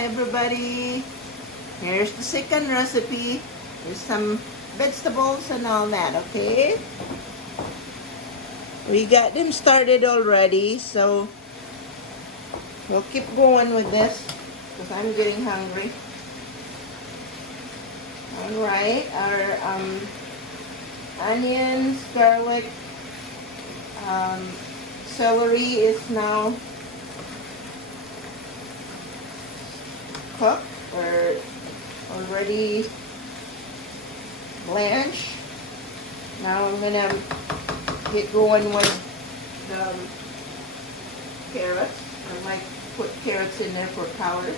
everybody. Here's the second recipe. There's some vegetables and all that, okay? We got them started already, so we'll keep going with this because I'm getting hungry. Alright, our onions, garlic, celery is now cooked or already blanched. Now I'm gonna get going with the carrots. I might put carrots in there for color and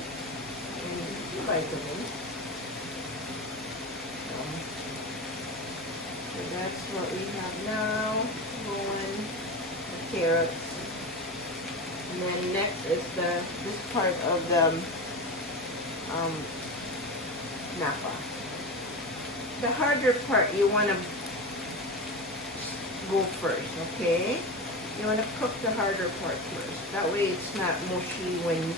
vitamins. So that's what we have now going. The carrots. And then next is this part of the Napa. The harder part you want to go first, okay? You want to cook the harder part first. That way it's not mushy when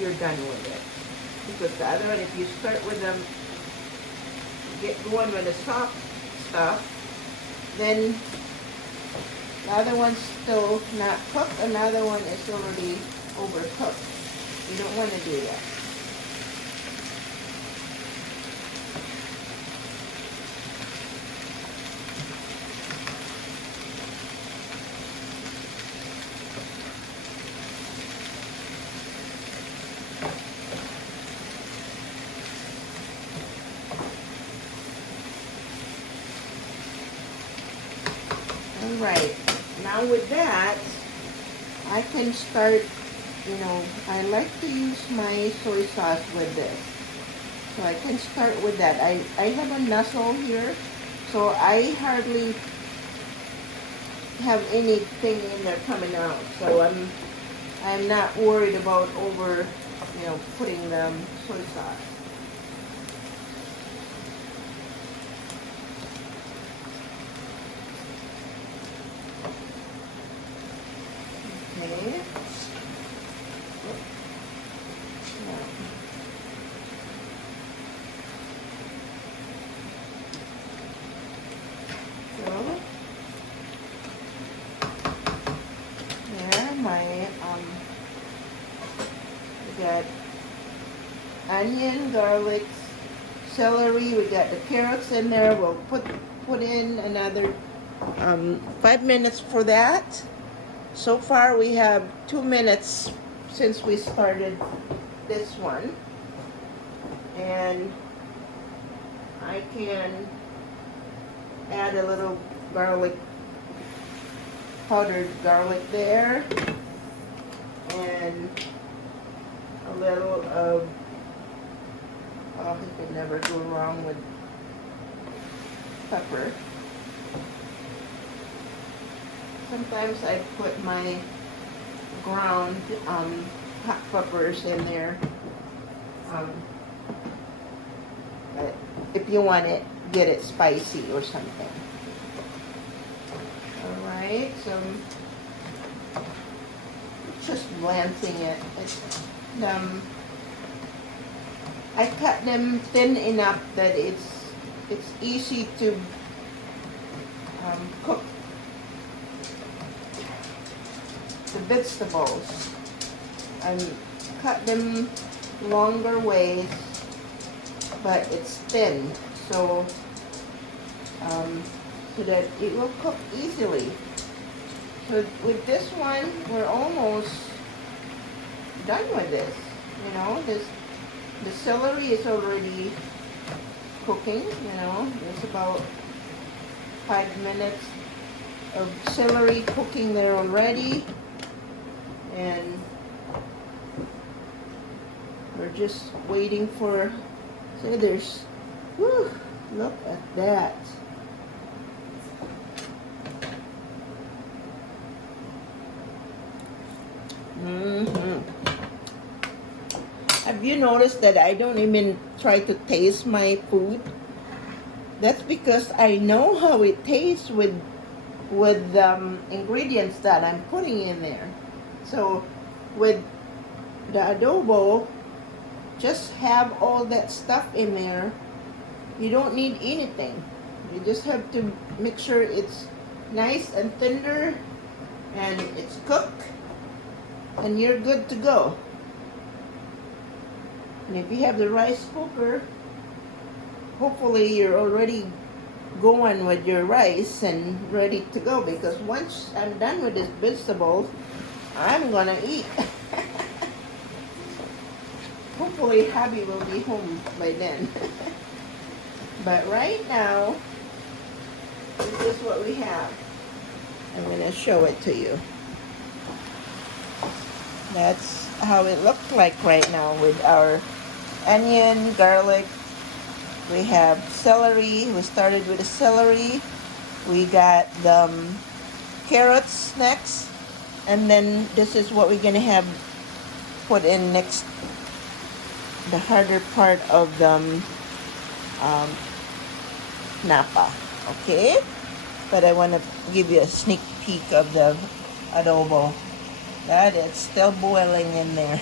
you're done with it. Because the other one, if you start with them, get going with the soft stuff, then the other one's still not cooked, another one is already overcooked. You don't want to do that. Alright, now with that, I can start, I like to use my soy sauce with this. So I can start with that. I have a nozzle here, so I hardly have anything in there coming out. So I'm not worried about putting the soy sauce. Okay. So there, we got onion, garlic, celery. We got the carrots in there. We'll put in another 5 minutes for that. So far we have 2 minutes since we started this one, and I can add a little garlic, powdered garlic there, and a little of, you can never go wrong with pepper. Sometimes I put my ground hot peppers in there, but if you want it, get it spicy or something. Alright, so just glancing it. I cut them thin enough that it's easy to cook the vegetables. I cut them longer ways, but it's thin, so that it will cook easily. So with this one, we're almost done with this. The celery is already cooking. There's about 5 minutes of celery cooking there already. And we're just waiting for, look at that. Have you noticed that I don't even try to taste my food? That's because I know how it tastes with ingredients that I'm putting in there. So with the adobo, just have all that stuff in there. You don't need anything. You just have to make sure it's nice and tender and it's cooked, and you're good to go. And if you have the rice cooker, hopefully you're already going with your rice and ready to go, because once I'm done with this vegetables, I'm gonna eat. Hopefully hubby will be home by then. But right now, this is what we have. I'm gonna show it to you. That's how it looked like right now with our onion, garlic. We have celery. We started with the celery. We got the carrots next. And then this is what we're gonna have put in next, the harder part of the Napa, okay? But I want to give you a sneak peek of the adobo. That is still boiling in there.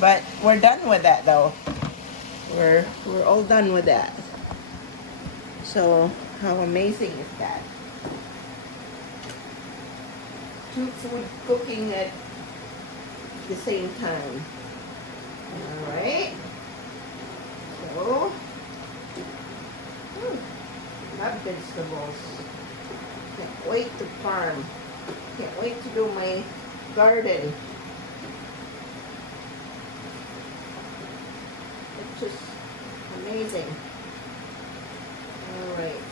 But we're done with that though. We're all done with that. So how amazing is that? Two food cooking at the same time. All right. So, love vegetables. Can't wait to farm. Can't wait to do my garden. It's just amazing. All right.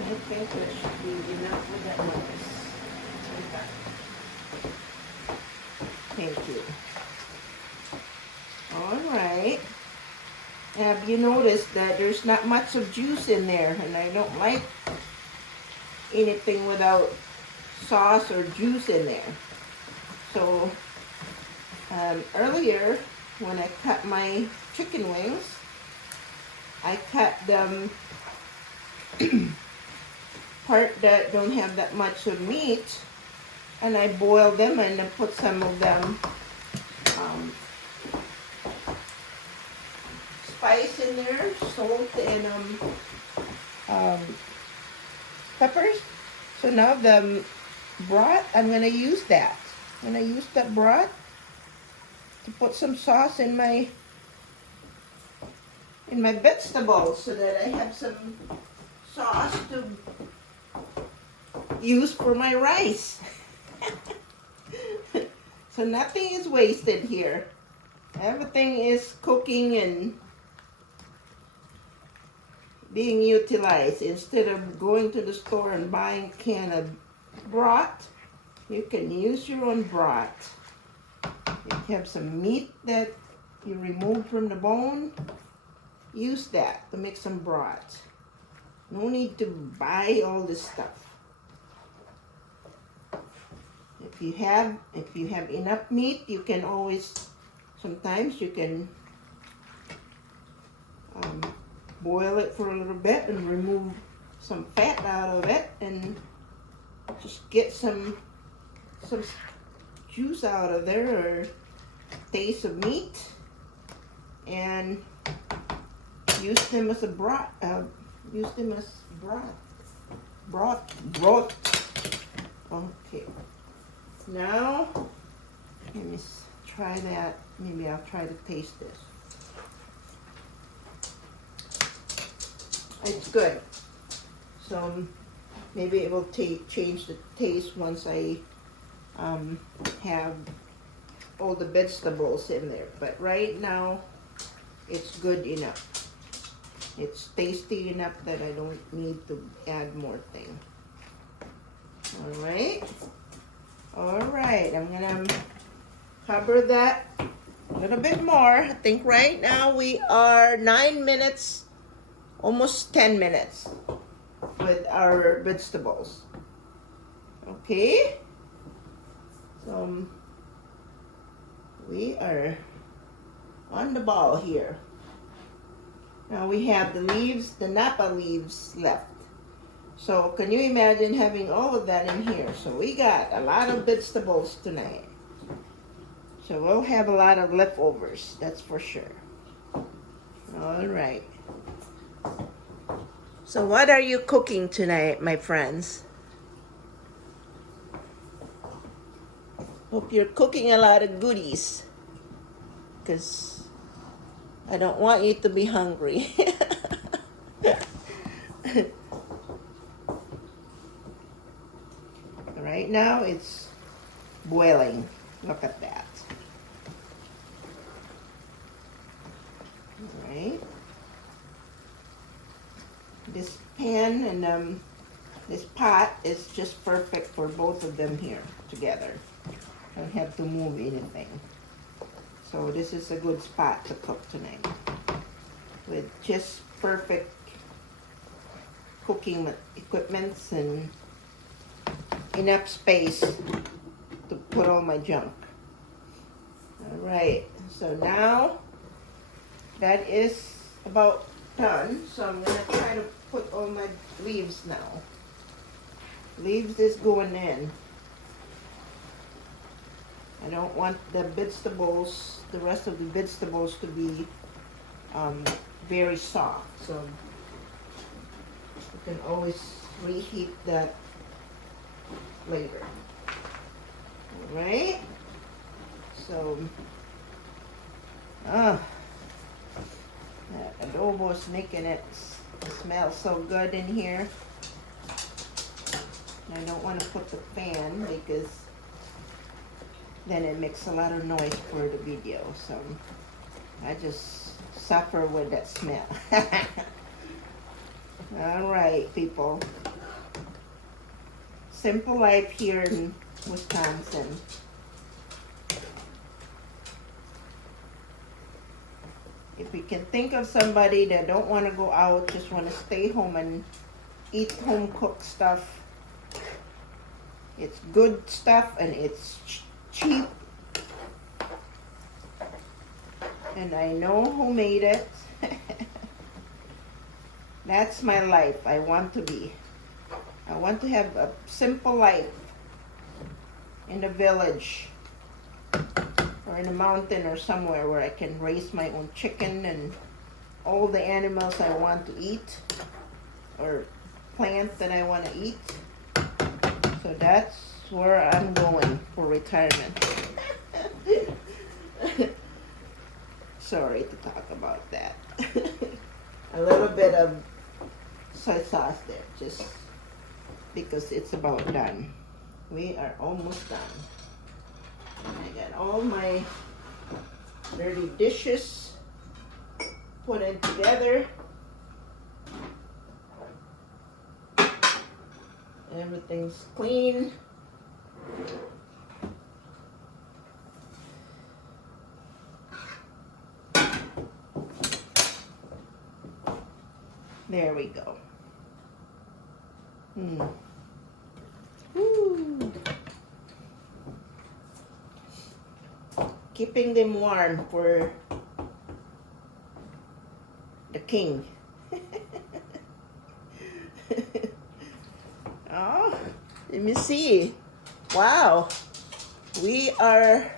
I think that should be enough with that noise. Thank you. All right. Have you noticed that there's not much of juice in there, and I don't like anything without sauce or juice in there. So earlier when I cut my chicken wings, I cut them part that don't have that much of meat, and I boil them and then put some of them spice in there, salt and peppers. So now the broth, I'm gonna use that. I'm gonna use that broth to put some sauce in my vegetables, so that I have some sauce to use for my rice. So nothing is wasted here. Everything is cooking and being utilized. Instead of going to the store and buying a can of broth, you can use your own broth. If you have some meat that you remove from the bone, use that to make some broth. No need to buy all this stuff. If you have enough meat, you can always, sometimes you can boil it for a little bit and remove some fat out of it, and just get some juice out of there, or taste of meat, and use them as a broth. Use them as broth. Okay. Now, let me try that. Maybe I'll try to taste this. It's good. So maybe it will change the taste once I have all the vegetables in there. But right now, it's good enough. It's tasty enough that I don't need to add more thing. All right. All right, I'm gonna cover that a little bit more. I think right now we are 9 minutes, almost 10 minutes with our vegetables. Okay, so we are on the ball here. Now we have the leaves, the Napa leaves left. So can you imagine having all of that in here? So we got a lot of vegetables tonight. So we'll have a lot of leftovers, that's for sure. All right. So what are you cooking tonight, my friends? Hope you're cooking a lot of goodies, because I don't want you to be hungry. Right now it's boiling. Look at that. All right. This pan and this pot is just perfect for both of them here together. Don't have to move anything. So this is a good spot to cook tonight with just perfect cooking equipments and enough space to put all my junk. All right, so now that is about done. So I'm gonna try to put all my leaves now. Leaves is going in. I don't want the vegetables, the rest of the vegetables to be very soft. So you can always reheat that later. All right. So, that adobo is making it smell so good in here. I don't want to put the fan because then it makes a lot of noise for the video, so I just suffer with that smell. All right, people. Simple life here in Wisconsin. If you can think of somebody that don't want to go out, just want to stay home and eat home-cooked stuff, it's good stuff and it's cheap, and I know who made it. That's my life. I want to have a simple life in the village or in a mountain or somewhere where I can raise my own chicken and all the animals I want to eat or plants that I want to eat. So that's where I'm going for retirement. Sorry to talk about that. A little bit of soy sauce there, just because it's about done. We are almost done. I got all my dirty dishes put in together. Everything's clean. There we go. Woo. Keeping them warm for the king. Oh, let me see. Wow. We are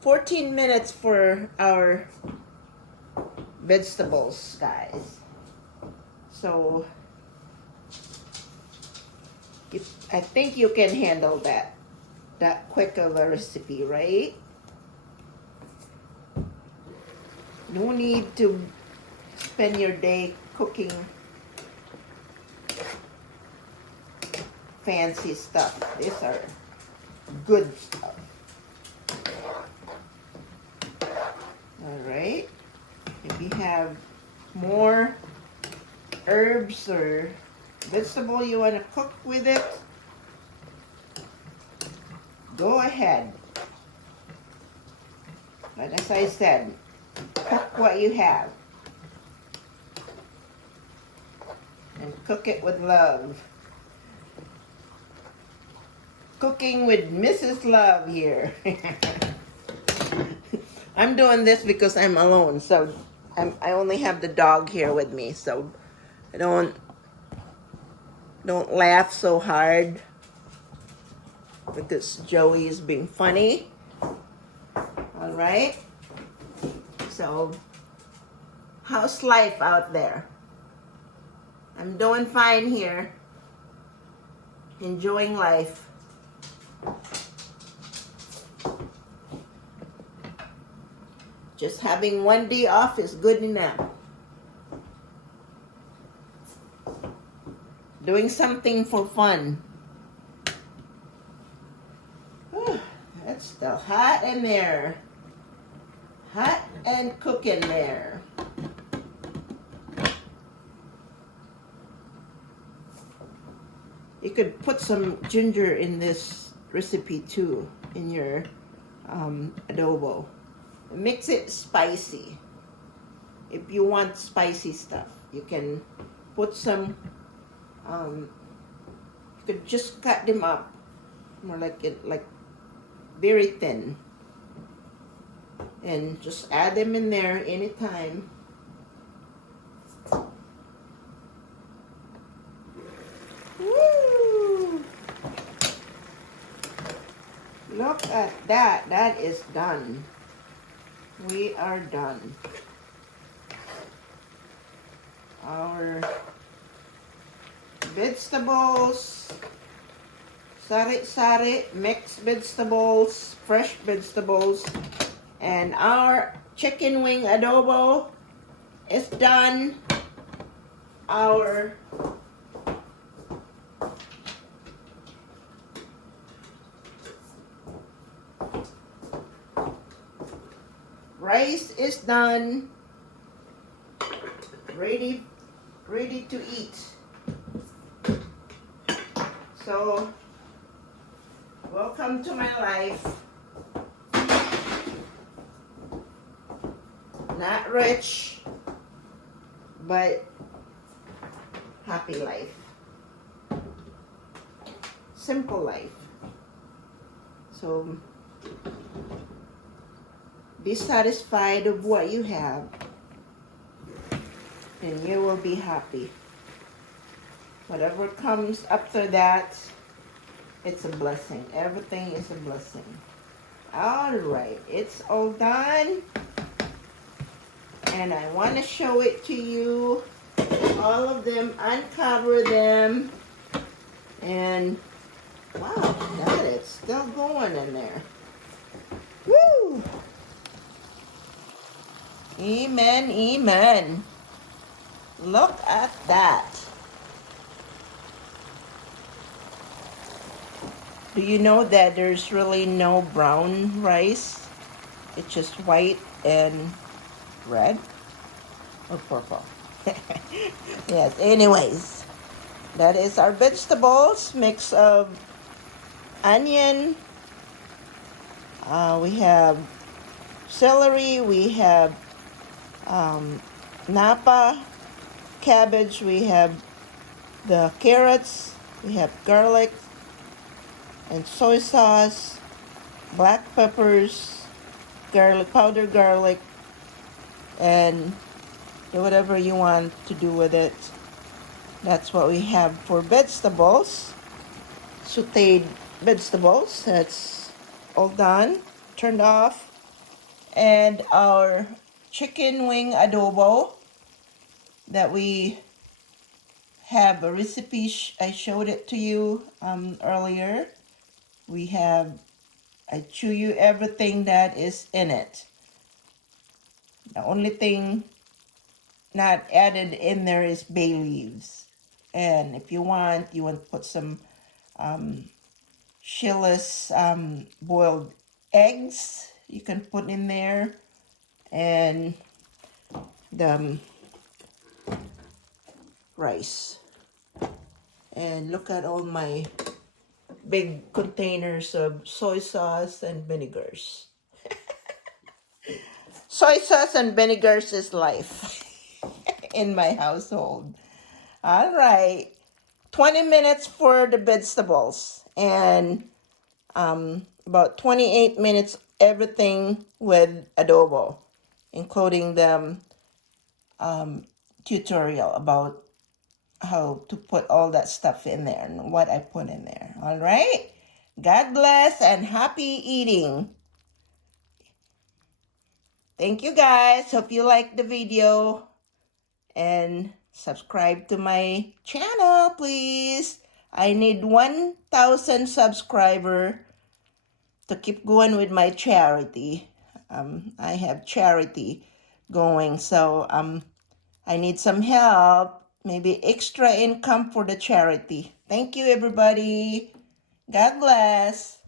14 minutes for our vegetables, guys. So I think you can handle that quick of a recipe, right? No need to spend your day cooking fancy stuff. These are good stuff. All right. If you have more herbs or vegetable you want to cook with it, go ahead. But as I said, cook what you have and cook it with love. Cooking with Mrs. Love here. I'm doing this because I'm alone, so I only have the dog here with me, so I don't laugh so hard because Joey is being funny. All right. So, how's life out there? I'm doing fine here. Enjoying life. Just having one day off is good enough. Doing something for fun. Whew, it's still hot in there. Hot and cooking there. You could put some ginger in this recipe too, in your adobo. Mix it spicy. If you want spicy stuff, you can put some, you could just cut them up, more like very thin. And just add them in there anytime. Woo! Look at that. That is done. We are done. Our vegetables, sari-sari, mixed vegetables, fresh vegetables, and our chicken wing adobo is done. Our rice is done. Ready to eat. So, welcome to my life. Not rich, but happy life. Simple life. So, be satisfied of what you have, and you will be happy. Whatever comes after that, it's a blessing. Everything is a blessing. All right, it's all done. And I want to show it to you. All of them, uncover them. And wow, that is still going in there. Woo! Amen, amen. Look at that. Do you know that there's really no brown rice? It's just white and red or purple. Yes, anyways, that is our vegetables, mix of onion. We have celery, we have Napa, cabbage, we have the carrots, we have garlic and soy sauce, black peppers, garlic, powdered garlic, and whatever you want to do with it. That's what we have for vegetables. Sautéed vegetables. That's all done, turned off. And our chicken wing adobo that we have a recipe. I showed it to you earlier. We have, I show you everything that is in it. The only thing not added in there is bay leaves. And if you want to put some shillless boiled eggs, you can put in there. And the rice. And look at all my big containers of soy sauce and vinegars. Soy sauce and vinegars is life in my household. All right. 20 minutes for the vegetables. And about 28 minutes, everything with adobo, including the tutorial about how to put all that stuff in there and what I put in there. All right. God bless and happy eating. Thank you guys. Hope you liked the video and subscribe to my channel, please. I need 1,000 subscriber to keep going with my charity. I have charity going, so I need some help, maybe extra income for the charity. Thank you, everybody. God bless.